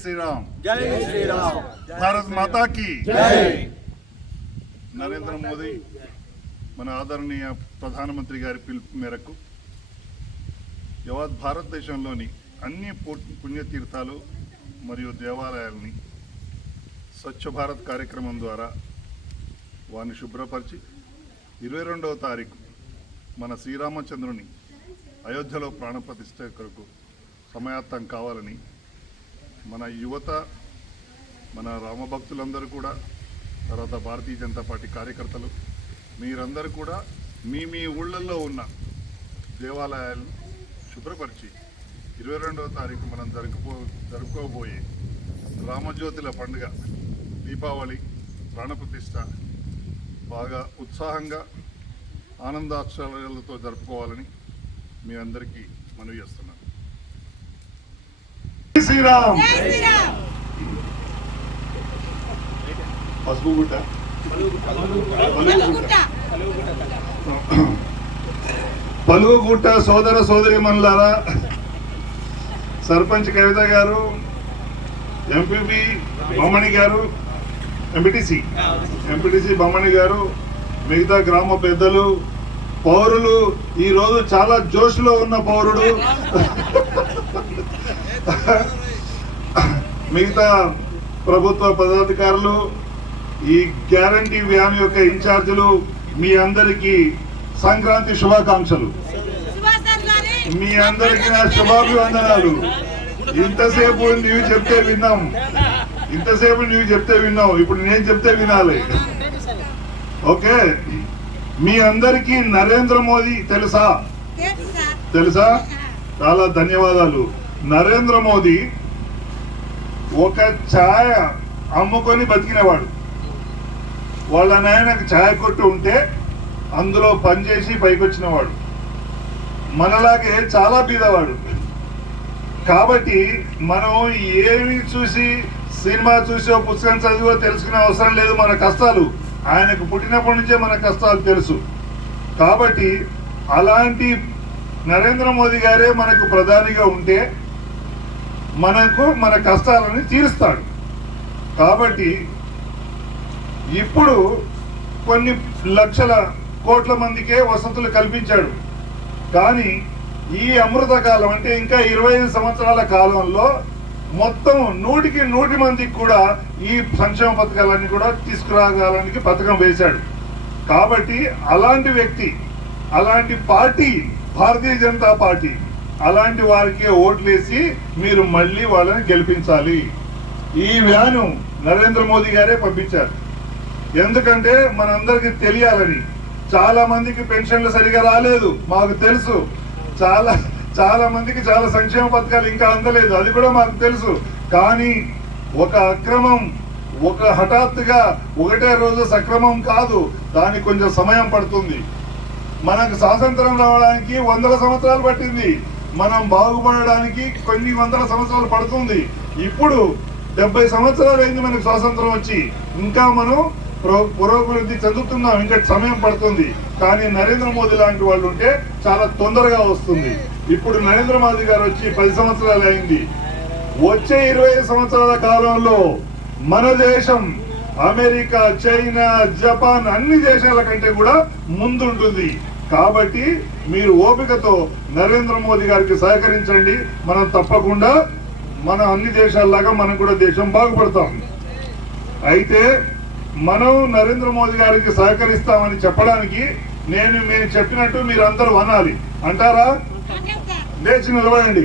శ్రీరామ్. జై శ్రీరామ్. భారత్ మాతా की జై. నరేంద్ర మోదీ మన ఆదరణీయ ప్రధానమంత్రి గారి పిలుపు మేరకు యావత్ భారతదేశంలోని అన్ని పుణ్యతీర్థాలు మరియు దేవాలయాల్ని స్వచ్ఛ భారత్ కార్యక్రమం ద్వారా వారిని శుభ్రపరిచి ఇరవై రెండవ తారీఖు మన శ్రీరామచంద్రుని అయోధ్యలో ప్రాణప్రతిష్ఠ కొరకు సమయాత్తం కావాలని మన యువత మన రామభక్తులందరూ కూడా తర్వాత భారతీయ జనతా పార్టీ కార్యకర్తలు మీరందరూ కూడా మీ మీ ఊళ్ళల్లో ఉన్న దేవాలయాలను శుభ్రపరిచి ఇరవై రెండవ తారీఖు మనం జరుపుకో జరుపుకోబోయే రామజ్యోతుల పండుగ దీపావళి ప్రాణప్రతిష్ట బాగా ఉత్సాహంగా ఆనందాక్షరాలతో జరుపుకోవాలని మీ అందరికీ మనవి చేస్తున్నాను. శ్రీరామ్. పసుపు గుట్ట పలుగుగుట్ట సోదర సోదరి మనులారా సర్పంచ్ కవిత గారు ఎంపీపీ బొమ్మణి గారు ఎంపీటీసీ ఎంపీటీసీ బొమ్మణి గారు మిగతా గ్రామ పెద్దలు పౌరులు ఈ రోజు చాలా జోష్లో ఉన్న పౌరుడు. మిగతా ప్రభుత్వ పదాధికారులు ఈ గ్యారంటీ వ్యాన్ యొక్క ఇన్ఛార్జీలు మీ అందరికీ సంక్రాంతి శుభాకాంక్షలు. మీ అందరికీ నా శుభాభివందనాలు. ఇంతసేపు నీవు చెప్తే విన్నాం. ఇంతసేపు నీవు చెప్తే విన్నావు ఇప్పుడు నేను చెప్తే వినాలి. ఓకే? మీ అందరికీ నరేంద్ర మోదీ తెలుసా? తెలుసా? చాలా ధన్యవాదాలు. నరేంద్ర మోదీ ఒక ఛాయ అమ్ముకొని బతికినవాడు. వాళ్ళ నాయనకు ఛాయ కొట్టు ఉంటే అందులో పనిచేసి పైకొచ్చినవాడు. మనలాగే చాలా బీదవాడు. కాబట్టి మనం ఏమి చూసి సినిమా చూసో పుస్తకం చదివో తెలుసుకునే అవసరం లేదు మన కష్టాలు. ఆయనకు పుట్టినప్పటి నుంచే మన కష్టాలు తెలుసు. కాబట్టి అలాంటి నరేంద్ర మోదీ గారే మనకు ప్రధానిగా ఉంటే మనకు మన కష్టాలని తీరుస్తాడు. కాబట్టి ఇప్పుడు కొన్ని లక్షల కోట్ల మందికే వసతులు కల్పించాడు. కానీ ఈ అమృత కాలం అంటే ఇంకా ఇరవై ఐదు సంవత్సరాల కాలంలో మొత్తం నూటికి నూటి మందికి కూడా ఈ సంక్షేమ పథకాలన్నీ కూడా తీసుకురాగలడానికి పథకం వేశాడు. కాబట్టి అలాంటి వ్యక్తి అలాంటి పార్టీ భారతీయ జనతా పార్టీ అలాంటి వారికే ఓట్లేసి మీరు మళ్ళీ వాళ్ళని గెలిపించాలి. ఈ వ్యాను నరేంద్ర మోదీ గారే పంపించారు. ఎందుకంటే మనందరికి తెలియాలని. చాలా మందికి పెన్షన్లు సరిగా రాలేదు. మాకు తెలుసు. చాలా చాలా మందికి చాలా సంక్షేమ పథకాలు ఇంకా అందలేదు. అది కూడా మాకు తెలుసు. కానీ ఒక అక్రమం ఒక హఠాత్తుగా ఒకటే రోజు సక్రమం కాదు. దానికి కొంచెం సమయం పడుతుంది. మనకు స్వాతంత్రం రావడానికి వందల సంవత్సరాలు పట్టింది. మనం బాగుపడడానికి కొన్ని వందల సంవత్సరాలు పడుతుంది. ఇప్పుడు డెబ్బై సంవత్సరాలు అయింది మనకు స్వాతంత్రం వచ్చి. ఇంకా మనం పురోభివృద్ధి చెందుతున్నాం. ఇంకా సమయం పడుతుంది. కానీ నరేంద్ర మోదీ లాంటి వాళ్ళు ఉంటే చాలా తొందరగా వస్తుంది. ఇప్పుడు నరేంద్ర మోదీ గారు వచ్చి పది సంవత్సరాలు అయింది. వచ్చే ఇరవై సంవత్సరాల కాలంలో మన దేశం అమెరికా చైనా జపాన్ అన్ని దేశాల కంటే కూడా ముందుంటుంది. కాబట్టి మీరు ఓపికతో నరేంద్ర మోదీ గారికి సహకరించండి. మనం తప్పకుండా మన అన్ని దేశాల్లాగా మనం కూడా దేశం బాగుపడతాం. అయితే మనం నరేంద్ర మోదీ గారికి సహకరిస్తామని చెప్పడానికి నేను నేను చెప్పినట్టు మీరు అందరూ అనాలి. అంటారా? లేచి నిలబడండి.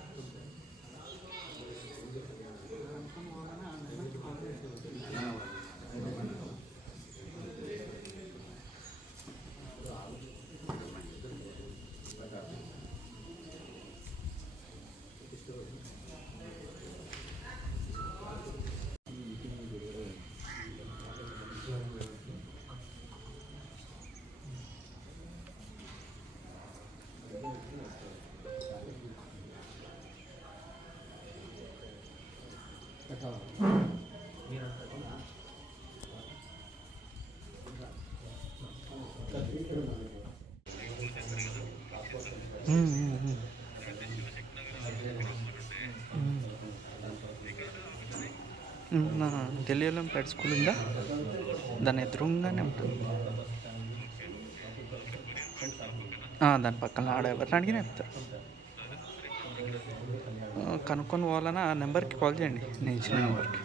నా ఢిల్లీలో పెట్ స్కూల్ ఉందా? దాని ఎదురుగానే ఉంటుంది. దాని పక్కన ఆడ ఎవరిని అడిగినా చెప్తారు. కనుక్కొని పోవాలన్నా ఆ నెంబర్కి కాల్ చేయండి. నేను ఇచ్చిన నెంబర్కి.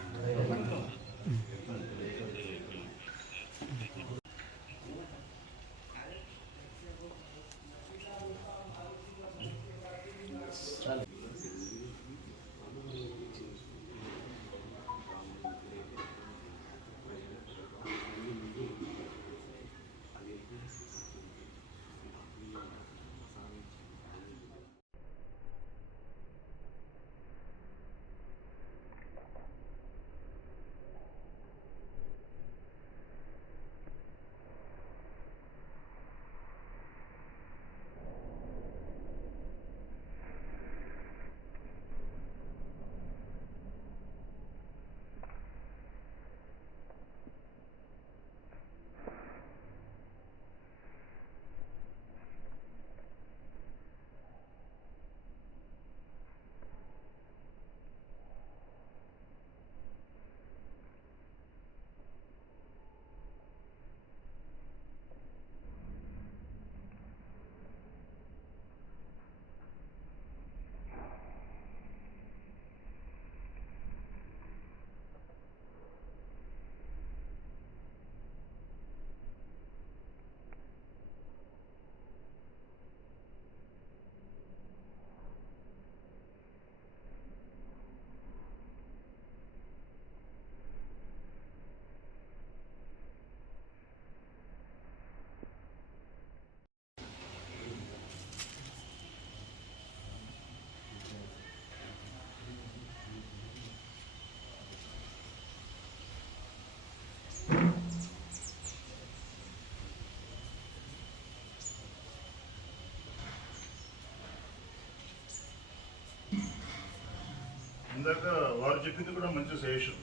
ఇందాక వారు చెప్పింది కూడా మంచి సజెషన్.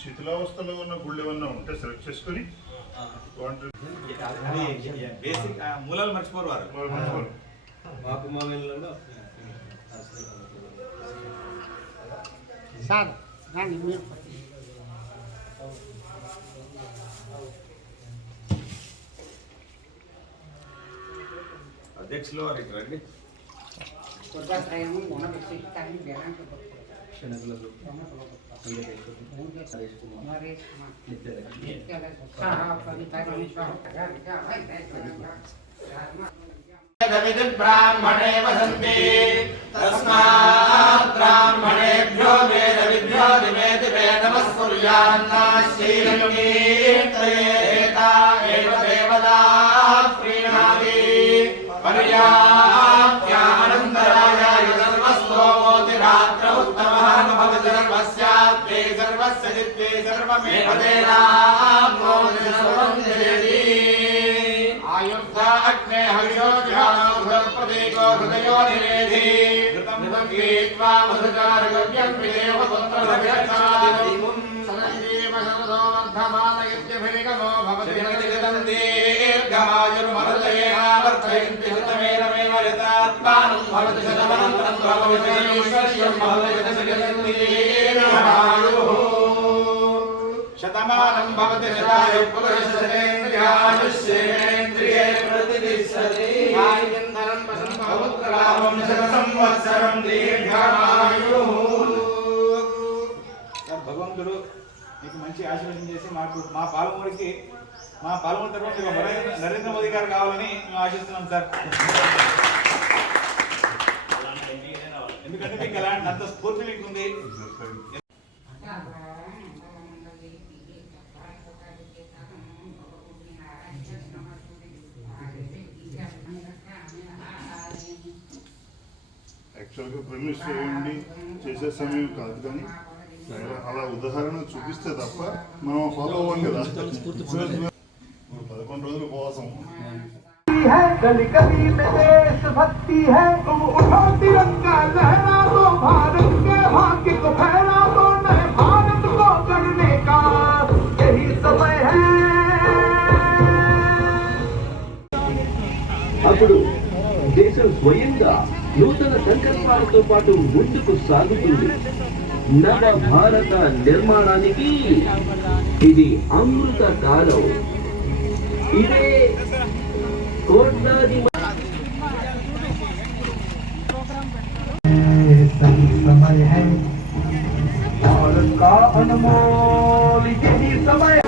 శిథిలావస్థలో ఉన్న గుళ్ళు ఏమన్నా ఉంటే సెలెక్ట్ చేసుకొని బేసిక్ మూలాలు మర్చిపోరు వారు. మంచివారు. సార్ మీరు. అధ్యక్షులు వారు ఇక్కడ రండి. కుర్భత్రయము గుణప్రతిష్టాన్ని వేదాంత బ్రాహ్మణే వసంతి తస్మాత్ బ్రాహ్మణేభ్యో వేద విద్యో దివేది వేదమస్ఫుర్యాన్నాశీలయుగీర్తయేత ఏవ దేవతా ప్రీణాది పర్యా आयुर्धा अग्ने हरियो ध्यानोपदेको हृदयो निवेधि ृतम्भीत्वा मधुकारगव्यं विदेवतन्त्रभव्यक्षादिमुं सञ्जीवशरसोऽर्धमानयत्यभिनिगमो भवति हृदयं दीर्घमायुर्महृदयेनावर्तयन्ति हृतमेनमेव यतात्मानं भवति शतमनन्तरं भवति ईश्वर्यं भवति जगदन्दीर्घमायुः శతమానం భవతి శతాయ శత సంవత్సరం భగవంతుడు మీకు మంచి ఆశీర్వదం చేసి మాకు మా పాలమూరికి మా పాలమూరి తరఫున నరేంద్ర మోదీ గారు కావాలని మేము ఆశిస్తున్నాం సార్. ఎందుకంటే మీకు ఎలాంటి అంత స్ఫూర్తి మీకు ఉంది ఒకరికి ప్రమిస్ చేయండి చేసే సమయం కాదు కానీ అలా ఉదాహరణ చూపిస్తే తప్ప మనం ఫాలో అవ్వం కదా పదకొండు రోజులు ఉపవాసం गली गली में देश भक्ति है तुम उठो तिरंगा लहरा दो भारत के भाग्य को फहरा दो नए भारत को करने का यही समय है అప్పుడు దేశం స్వయంగా నూతన సంకల్పాలతో పాటు ముందుకు సాగుతుంది నవ భారత నిర్మాణానికి ఇది అమృత కాలం ఇదే కోట్లాది समय है और का अनमोल यही समय